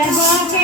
ಸರ್ವಗ